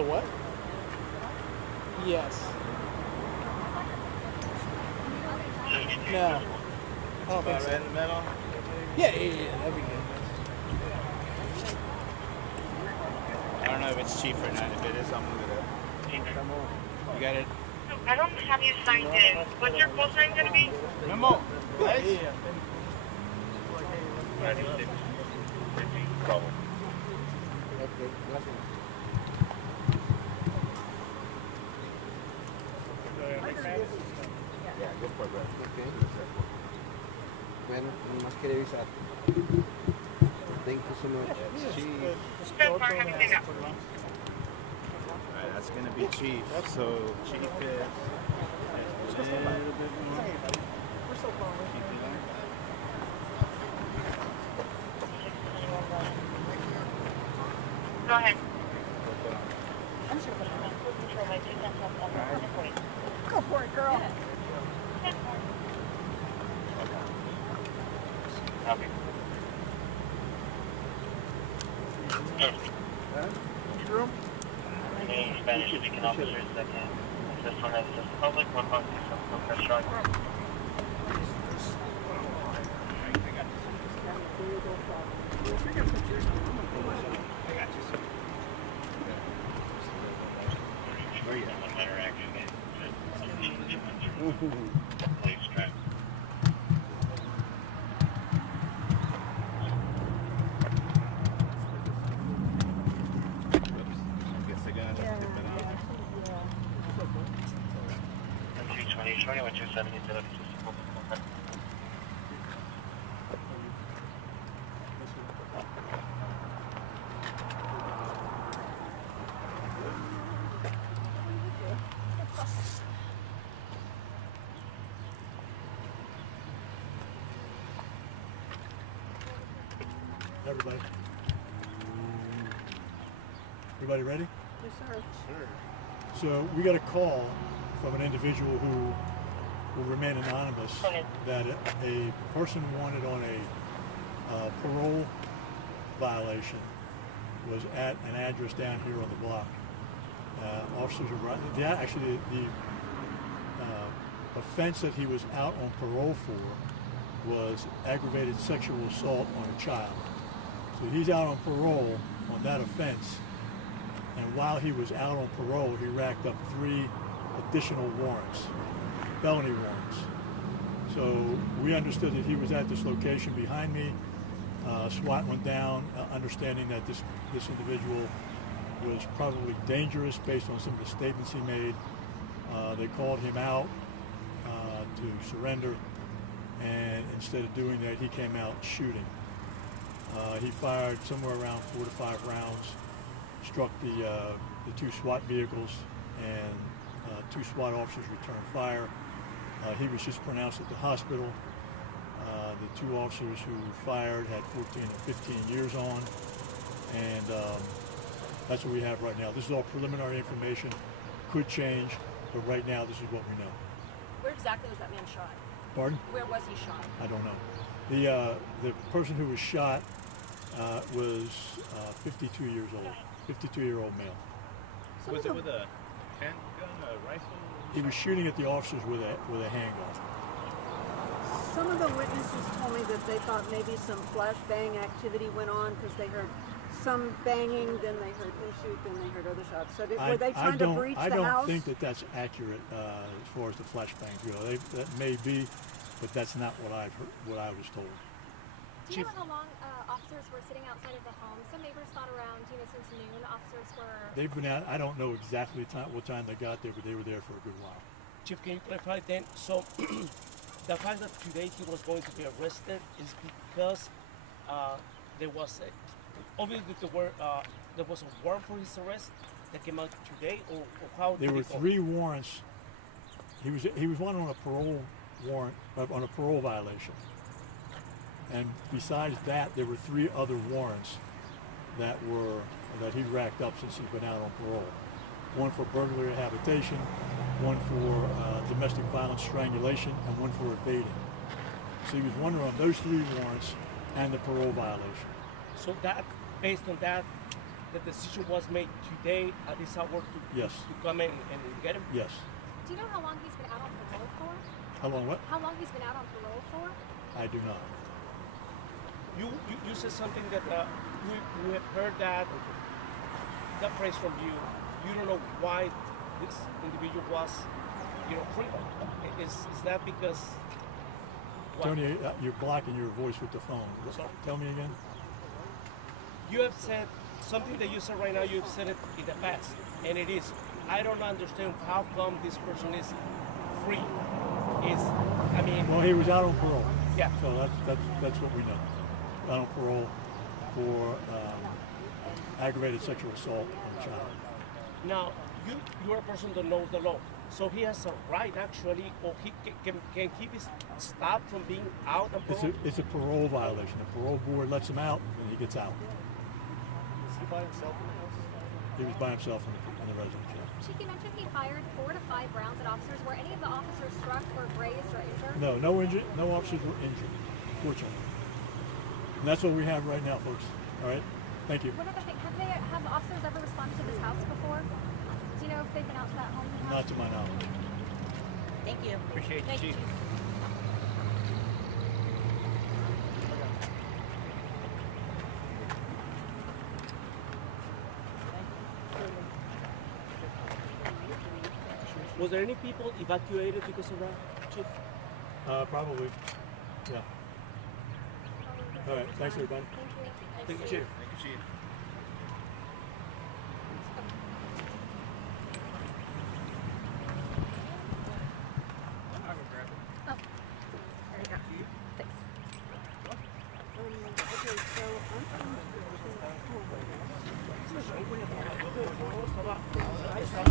the what? Yes. No. I don't think so. Right in the middle? Yeah, that'd be good. I don't know if it's cheap or not. If it is, I'll move it up. You got it? I don't have you signed in. What's your call sign going to be? Memo. Guys? Problem. Bueno, más quería avisar. Thank you so much. Alright, that's gonna be chief. So chief is a little bit more. Go ahead. Go for it, girl. Copy. Any Spanish-speaking officers that can assist on access to public, 156 restaurant. Everybody ready? Yes, sir. So we got a call from an individual who will remain anonymous that a person wanted on a parole violation was at an address down here on the block. Officers are right. Actually, the offense that he was out on parole for was aggravated sexual assault on a child. So he's out on parole on that offense. And while he was out on parole, he racked up 3 additional warrants, felony warrants. So we understood that he was at this location behind me. SWAT went down, understanding that this individual was probably dangerous based on some of the statements he made. They called him out to surrender, and instead of doing that, he came out shooting. He fired somewhere around 4 to 5 rounds. Struck the 2 SWAT vehicles, and 2 SWAT officers returned fire. He was just pronounced at the hospital. The 2 officers who fired had 14 and 15 years on, and that's what we have right now. This is all preliminary information, could change, but right now this is what we know. Where exactly was that man shot? Pardon? Where was he shot? I don't know. The person who was shot was 52 years old. 52-year-old male. Was it with a handgun, a rifle? He was shooting at the officers with a handgun. Some of the witnesses told me that they thought maybe some flashbang activity went on because they heard some banging, then they heard him shoot, then they heard other shots. So were they trying to breach the house? I don't think that that's accurate as far as the flashbangs go. That may be, but that's not what I've heard, what I was told. Do you know how long officers were sitting outside of the home? Some neighbors thought around, since noon, officers were... They've been out, I don't know exactly what time they got there, but they were there for a good while. Chief, can you clarify then? So, the fact that today he was going to be arrested is because there was obviously there was a warrant for his arrest that came out today, or how? There were 3 warrants. He was one on a parole warrant, on a parole violation. And besides that, there were 3 other warrants that he racked up since he's been out on parole. One for burglary habitation, one for domestic violence strangulation, and one for evading. So he was one on those 3 warrants and the parole violation. So that, based on that, the decision was made today at this hour to Yes. to come in and get him? Yes. Do you know how long he's been out on parole for? How long what? How long he's been out on parole for? I do not. You said something that we have heard that phrase from you. You don't know why this individual was, free. Is that because? What? Tony, you're blocking your voice with the phone. Sorry. Tell me again. You have said something that you said right now. You've said it in the past, and it is. I don't understand how come this person is free. Well, he was out on parole. Yeah. So that's what we know. Out on parole for aggravated sexual assault on a child. Now, you're a person that knows the law, so he has a right actually, or can he be stopped from being out on parole? It's a parole violation. The parole board lets him out, and he gets out. Is he by himself in the house? He was by himself in the residence. Chief, you mentioned he fired 4 to 5 rounds at officers. Were any of the officers struck or grazed or injured? No officers were injured, fortunately. And that's what we have right now, folks. All right? Thank you. What other thing? Have the officers ever responded to this house before? Do you know if they've been out to that home? Not to my knowledge. Thank you. Appreciate you, Thank you, Chief. Was there any people evacuated because of that, Chief? Probably. Yeah. All right. Thanks, everybody. Thank you, Chief. Thank you, Chief. There you go. Thanks. Okay, so I'm